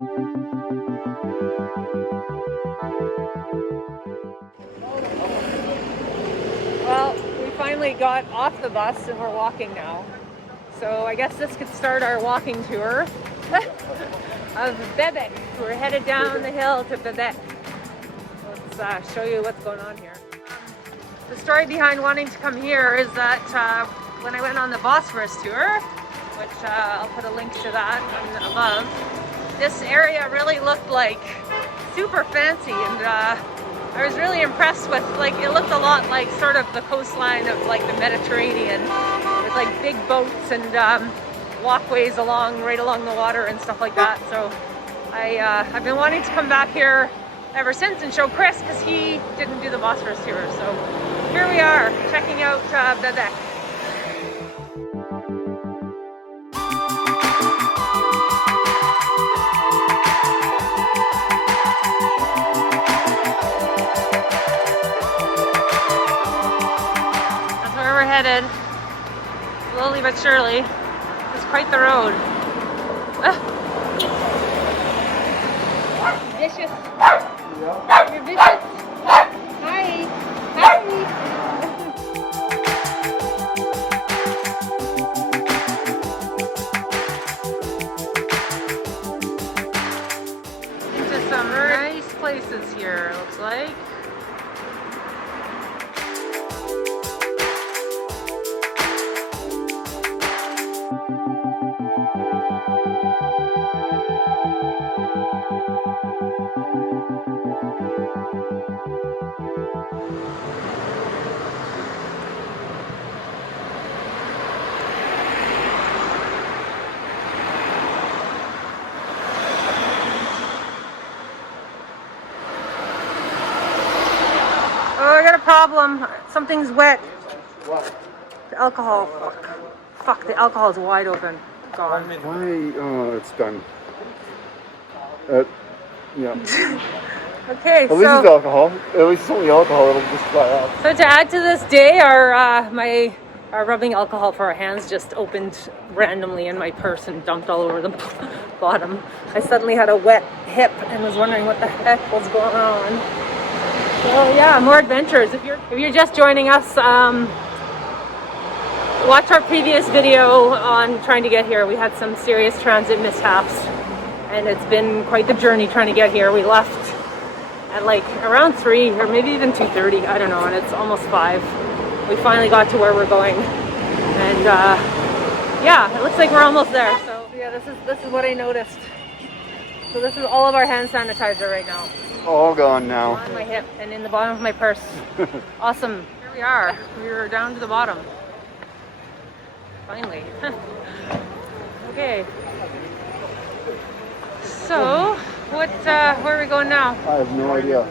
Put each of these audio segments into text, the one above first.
Well, we finally got off the bus and we're walking now. So I guess this could start our walking tour of Bebek. We're headed down the hill to Bebek. Let's show you what's going on here. The story behind wanting to come here is that when I went on the Bosphorus tour, which I'll put a link to that above, this area really looked like super fancy, and I was really impressed with, like, it looked a lot like sort of the coastline of like the Mediterranean, with like big boats and walkways right along the water and stuff like that. So I've been wanting to come back here ever since and show Chris, because he didn't do the Bosphorus tour. So here we are checking out Bebek. Headed slowly but surely. It's quite the road. Vicious. You're vicious. Hi. Hi. Into some nice places here, it looks like. Oh, I got a problem. Something's wet. What? The alcohol. Fuck, the alcohol is wide open. Gone. Why? Oh, it's done. Yeah. Okay, At least it's alcohol. At least it's only alcohol. It'll just fly out. So to add to this day, our rubbing alcohol for our hands just opened randomly in my purse and dumped all over the bottom. I suddenly had a wet hip and was wondering what the heck was going on. So yeah, more adventures. If you're just joining us, watch our previous video on trying to get here. We had some serious transit mishaps, and it's been quite the journey trying to get here. We left at like around 3 or maybe even 2:30, I don't know, and it's almost 5. We finally got to where we're going, and yeah, it looks like we're almost there. So yeah, this is what I noticed. So this is all of our hand sanitizer right now. All gone now. On my hip and in the bottom of my purse. Awesome. Here we are. We're down to the bottom. Finally. Okay. So, where are we going now? I have no idea.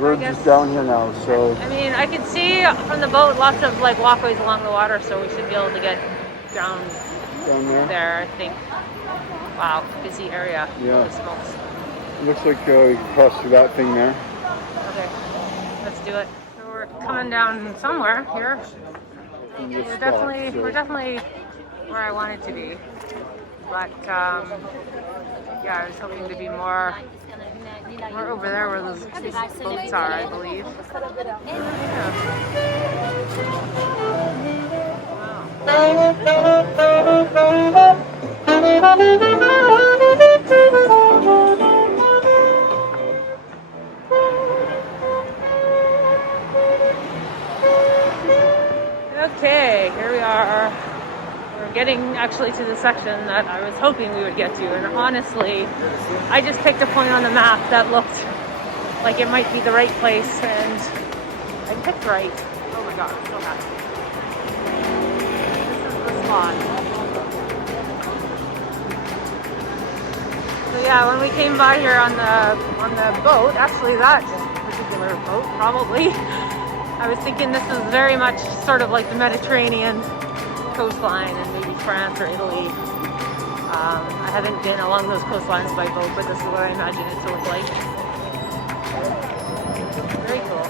We're just down here now, so. I mean, I can see from the boat lots of like walkways along the water, so we should be able to get down there, I think. Wow, busy area. Yeah. Holy smokes. Looks like we can cross through that thing there. Okay, let's do it. So we're coming down somewhere here. We're definitely where I wanted to be, but yeah, I was hoping to be more over there where those boats are, I believe. Okay, here we are. We're getting actually to the section that I was hoping we would get to, and honestly, I just picked a point on the map that looked like it might be the right place, and I picked right. Oh my god, I'm so happy. This is the spot. So yeah, when we came by here on the boat, actually that particular boat probably, I was thinking this was very much sort of like the Mediterranean coastline and maybe France or Italy. I haven't been along those coastlines by boat, but this is what I imagine it to look like. Very cool.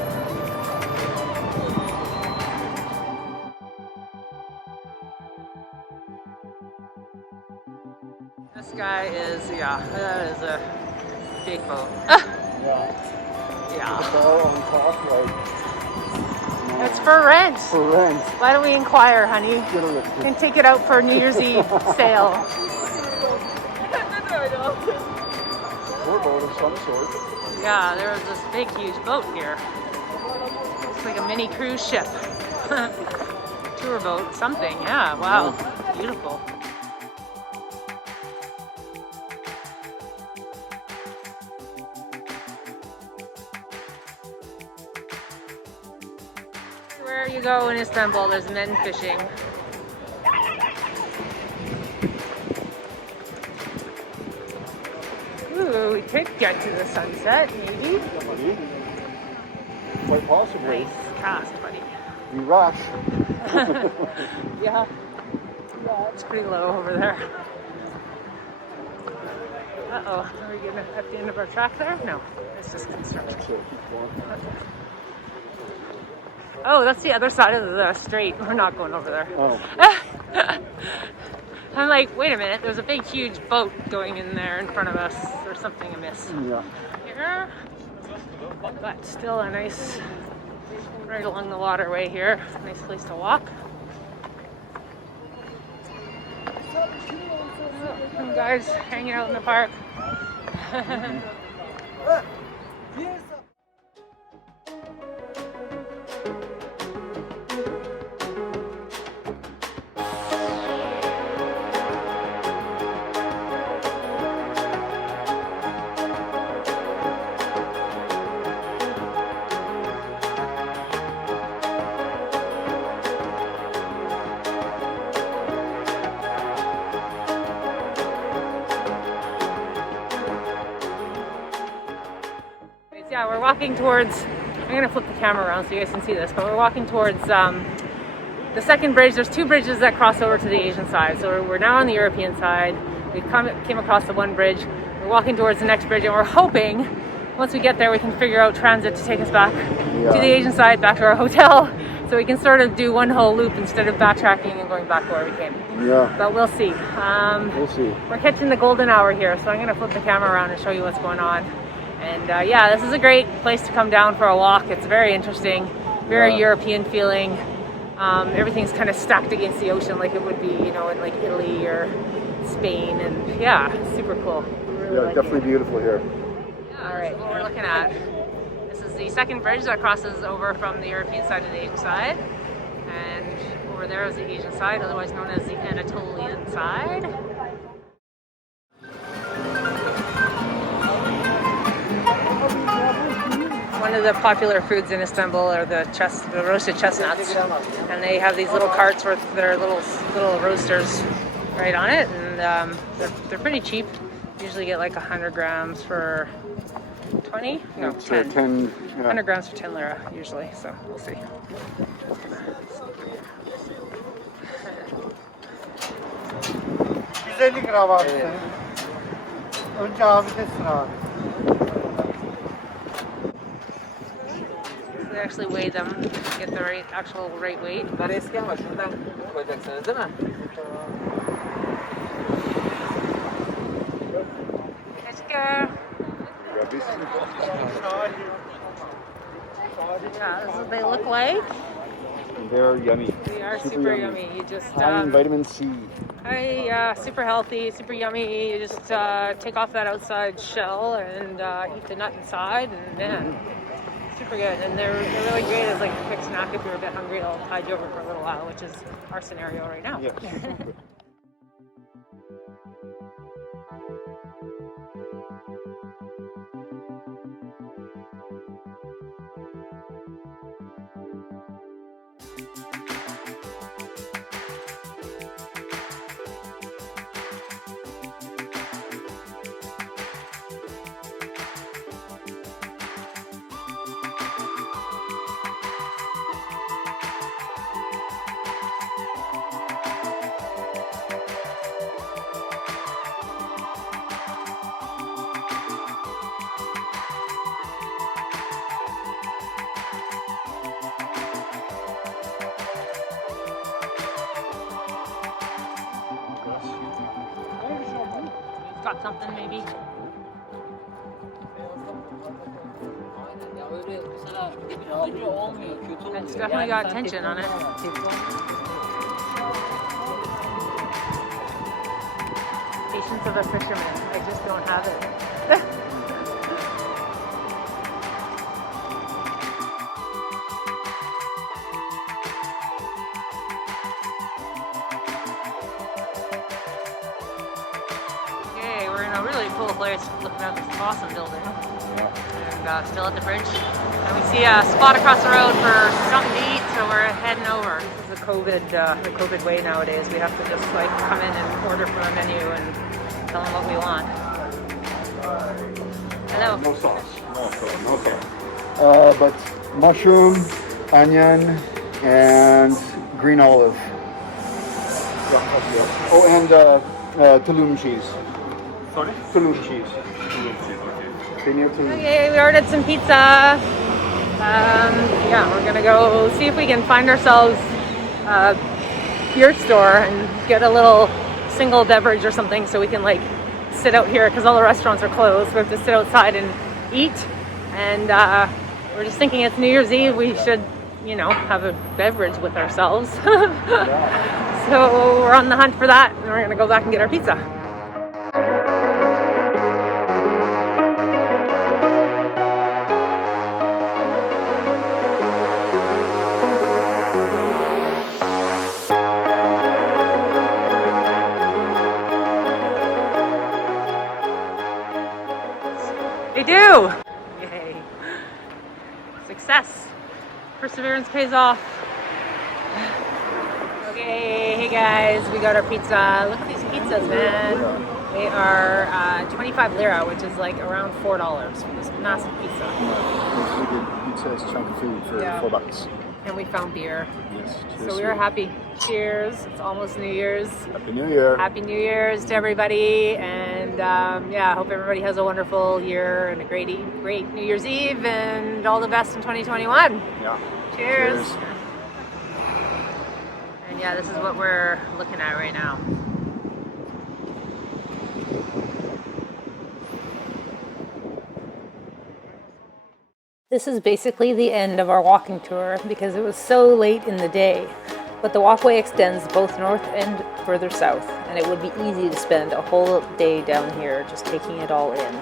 Just guy is, yeah, that is a big boat. Yeah. Yeah. The bar on top, like. No. It's for rent. For rent. Why don't we inquire, honey? Get a lift. And take it out for New Year's Eve sale. Boat of some sort. Yeah, there's this big, huge boat here. Looks like a mini cruise ship. Tour boat, something. Yeah, wow. Beautiful. Where you go in Istanbul, there's men fishing. Ooh, we could get to the sunset, maybe. Quite possibly. Nice cast, buddy. We rush. Yeah. Yeah, it's pretty low over there. Uh-oh, are we gonna at the end of our track there? No, it's just construction. Oh, that's the other side of the strait. We're not going over there. Oh. I'm like, wait a minute, there's a big, huge boat going in there in front of us. There's something amiss. Yeah. Here. But still a nice, right along the waterway here. Nice place to walk. Some guys hanging out in the park. Yeah, we're walking towards, I'm going to flip the camera around so you guys can see this, but we're walking towards the second bridge. There's two bridges that cross over to the Asian side. So we're now on the European side. We came across the one bridge. We're walking towards the next bridge and we're hoping once we get there we can figure out transit to take us back to the Asian side, back to our hotel. So we can sort of do one whole loop instead of backtracking and going back where we came. Yeah. But we'll see. We'll see. We're catching the golden hour here, so I'm going to flip the camera around and show you what's going on. And yeah, this is a great place to come down for a walk. It's very interesting, very European feeling. Everything's kind of stacked against the ocean like it would be, you know, in like Italy or Spain. And yeah, super cool. Really Definitely beautiful here. All right, what we're looking at. This is the second bridge that crosses over from the European side to the Asian side. And over there is the Asian side, otherwise known as the Anatolian side. One of the popular foods in Istanbul are the roasted chestnuts, and they have these little carts with their little roasters right on it, and they're pretty cheap. Usually get like 100 grams for 20? No, 10. 100 grams for 10 lira usually, so we'll see. They actually weigh them to get the actual right weight. Let's go. Yeah, this is what they look like. They're yummy. They are super yummy. You just high in vitamin C. Super healthy, super yummy. You just take off that outside shell and eat the nut inside, and man, super good. And they're really great as like a quick snack if you're a bit hungry. They'll tide you over for a little while, which is our scenario right now. Yeah. caught something maybe. It's definitely got tension on it. Patience of a fisherman. I just don't have it. Okay, we're in a really cool place looking at this awesome building. And still at the bridge. And we see a spot across the road for something to eat, so we're heading over. This is the COVID way nowadays. We have to just like come in and order from a menu and tell them what we want. Hello. No sauce. No sauce. But mushroom, onion, and green olive. Oh, and Tulum cheese. Sorry? Tulum cheese. Okay, we ordered some pizza. Yeah, we're gonna go see if we can find ourselves a beer store and get a little single beverage or something so we can like sit out here because all the restaurants are closed. We have to sit outside and eat. And we're just thinking it's New Year's Eve. We should, you know, have a beverage with ourselves. So we're on the hunt for that, and we're gonna go back and get our pizza. They do! Yay. Success. Perseverance pays off. Okay, hey guys, we got our pizza. Look at these pizzas, man. They are 25 lira, which is like around $4 for this massive pizza. Pizza is chunk of food for $4. And we found beer. Yes. So we were happy. Cheers. It's almost New Year's. Happy New Year. Happy New Year's to everybody. And yeah, I hope everybody has a wonderful year and a great New Year's Eve and all the best in 2021. Yeah. Cheers. And yeah, this is what we're looking at right now. This is basically the end of our walking tour because it was so late in the day. But the walkway extends both north and further south, and it would be easy to spend a whole day down here just taking it all in.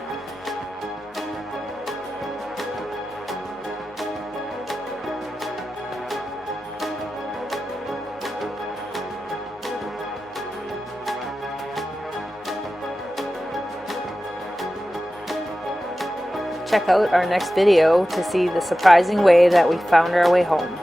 Check out our next video to see the surprising way that we found our way home.